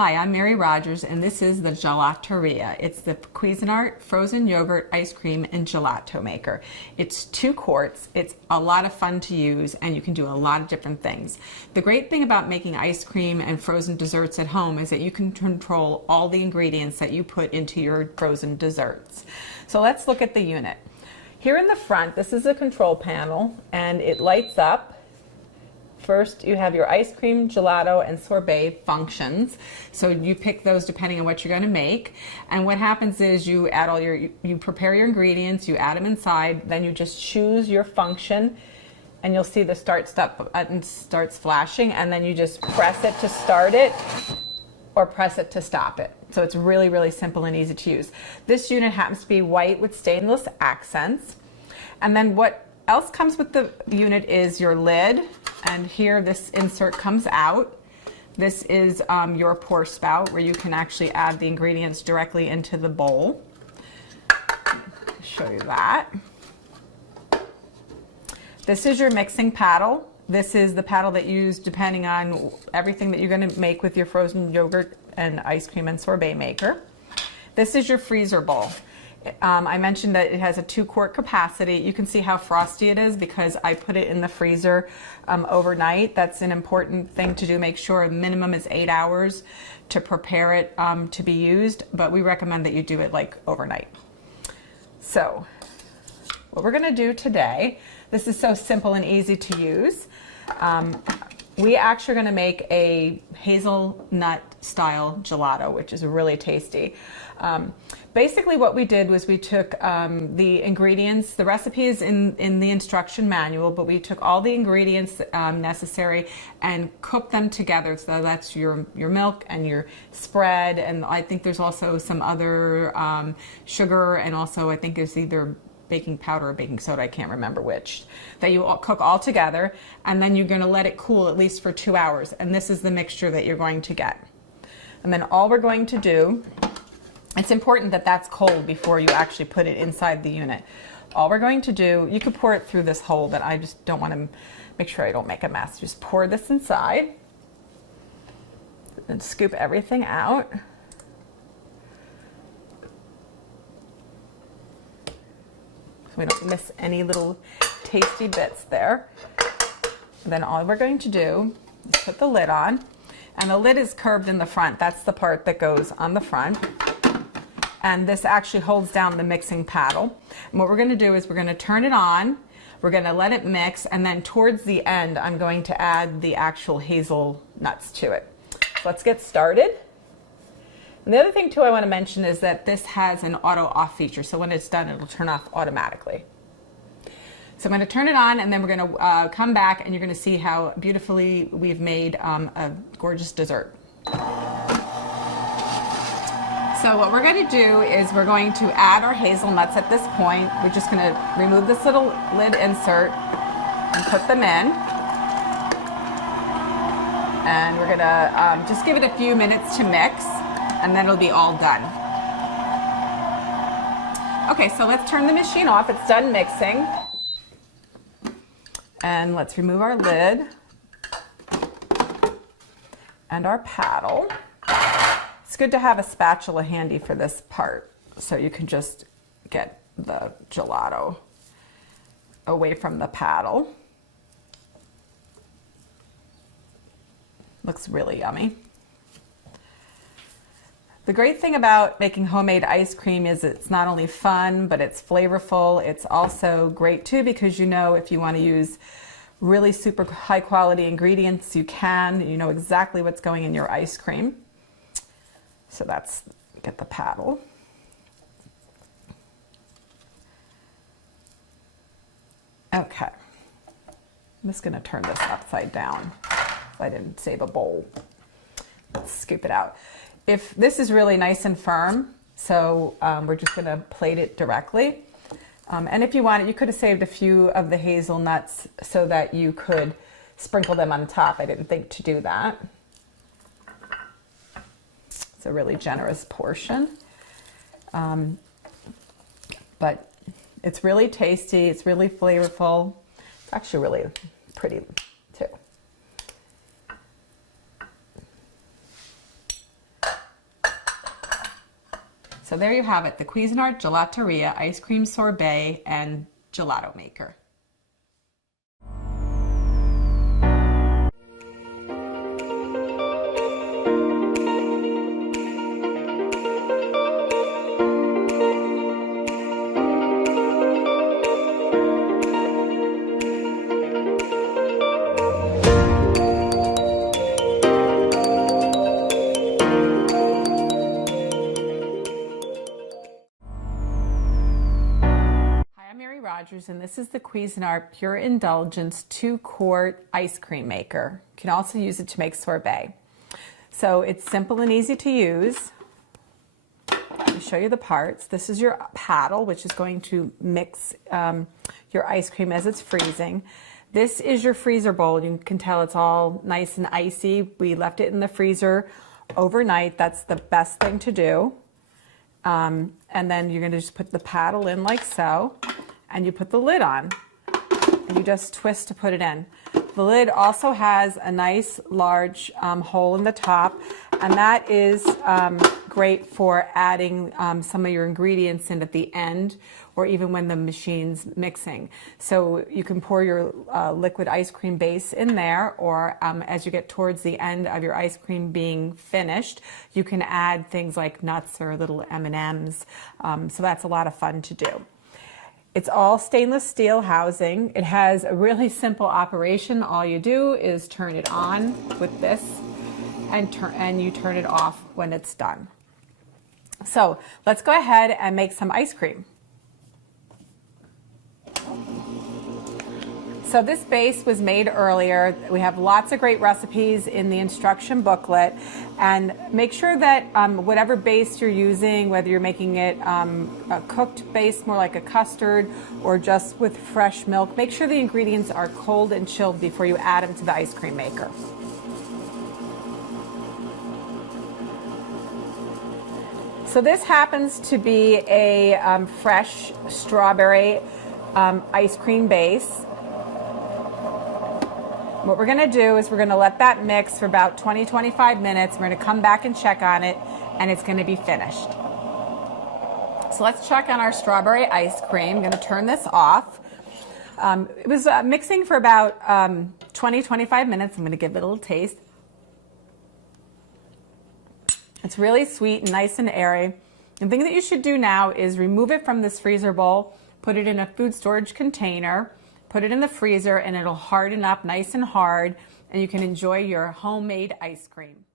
Hi, I'm Mary Rogers, and this is the Gelateria. It's the Cuisinart frozen yogurt, ice cream, and gelato maker. It's 2 quarts. It's a lot of fun to use, and you can do a lot of different things. The great thing about making ice cream and frozen desserts at home is that you can control all the ingredients that you put into your frozen desserts. So let's look at the unit. Here in the front, this is a control panel, and it lights up. First, you have your ice cream, gelato, and sorbet functions. So you pick those depending on what you're going to make. And what happens is you add you prepare your ingredients, you add them inside, then you just choose your function, and you'll see the start button starts flashing, and then you just press it to start it or press it to stop it. So it's really, really simple and easy to use. This unit happens to be white with stainless accents. And then what else comes with the unit is your lid. And here this insert comes out. This is your pour spout where you can actually add the ingredients directly into the bowl. I'll show you that. This is your mixing paddle. This is the paddle that you use depending on everything that you're going to make with your frozen yogurt and ice cream and sorbet maker. This is your freezer bowl. I mentioned that it has a 2-quart capacity. You can see how frosty it is because I put it in the freezer overnight. That's an important thing to do. Make sure a minimum is 8 hours to prepare it to be used, but we recommend that you do it like overnight. So what we're going to do today, this is so simple and easy to use. We actually are going to make a hazelnut style gelato, which is really tasty. Basically what we did was we took the ingredients, the recipe is in the instruction manual, but we took all the ingredients necessary and cooked them together. So that's your milk and your spread, and I think there's also some other sugar, and also I think it's either baking powder or baking soda, I can't remember which, that you cook all together, and then you're going to let it cool at least for 2 hours, and this is the mixture that you're going to get. And then all we're going to do, it's important that that's cold before you actually put it inside the unit. All we're going to do, you could pour it through this hole, but I just don't want to make sure I don't make a mess. Just pour this inside and scoop everything out. We don't miss any little tasty bits there. And then all we're going to do is put the lid on, and the lid is curved in the front. That's the part that goes on the front. And this actually holds down the mixing paddle. And what we're going to do is we're going to turn it on, we're going to let it mix, and then towards the end I'm going to add the actual hazelnuts to it. So let's get started. And the other thing too I want to mention is that this has an auto off feature, so when it's done it'll turn off automatically. So I'm going to turn it on, and then we're going to come back and you're going to see how beautifully we've made a gorgeous dessert. So what we're going to do is we're going to add our hazelnuts at this point. We're just going to remove this little lid insert and put them in. And we're going to just give it a few minutes to mix, and then it'll be all done. Okay, so let's turn the machine off. It's done mixing. And let's remove our lid and our paddle. It's good to have a spatula handy for this part, so you can just get the gelato away from the paddle. Looks really yummy. The great thing about making homemade ice cream is it's not only fun, but it's flavorful. It's also great too, because you know if you want to use really super high quality ingredients, you can. You know exactly what's going in your ice cream. So that's, get the paddle. Okay. I'm just going to turn this upside down. I didn't save a bowl. Let's scoop it out. If this is really nice and firm, so we're just going to plate it directly. And if you want it, you could have saved a few of the hazelnuts so that you could sprinkle them on top. I didn't think to do that. It's a really generous portion. But it's really tasty, it's really flavorful. It's actually really pretty too. So there you have it, the Cuisinart Gelateria Ice Cream Sorbet and Gelato Maker. Rogers, and this is the Cuisinart Pure Indulgence 2-quart ice cream maker. You can also use it to make sorbet. So it's simple and easy to use. Let me show you the parts. This is your paddle, which is going to mix your ice cream as it's freezing. This is your freezer bowl. You can tell it's all nice and icy. We left it in the freezer overnight. That's the best thing to do. And then you're going to just put the paddle in like so. And you put the lid on, and you just twist to put it in. The lid also has a nice large hole in the top, and that is great for adding some of your ingredients in at the end, or even when the machine's mixing. So you can pour your liquid ice cream base in there, or as you get towards the end of your ice cream being finished, you can add things like nuts or little M&Ms. So that's a lot of fun to do. It's all stainless steel housing. It has a really simple operation. All you do is turn it on with this and you turn it off when it's done. So let's go ahead and make some ice cream. So this base was made earlier. We have lots of great recipes in the instruction booklet, and make sure that whatever base you're using, whether you're making it a cooked base, more like a custard, or just with fresh milk, make sure the ingredients are cold and chilled before you add them to the ice cream maker. So this happens to be a fresh strawberry ice cream base. What we're going to do is we're going to let that mix for about 20-25 minutes. We're going to come back and check on it, and it's going to be finished. So let's check on our strawberry ice cream. I'm going to turn this off. It was mixing for about 20-25 minutes. I'm going to give it a little taste. It's really sweet and nice and airy. The thing that you should do now is remove it from this freezer bowl, put it in a food storage container, put it in the freezer, and it'll harden up nice and hard, and you can enjoy your homemade ice cream.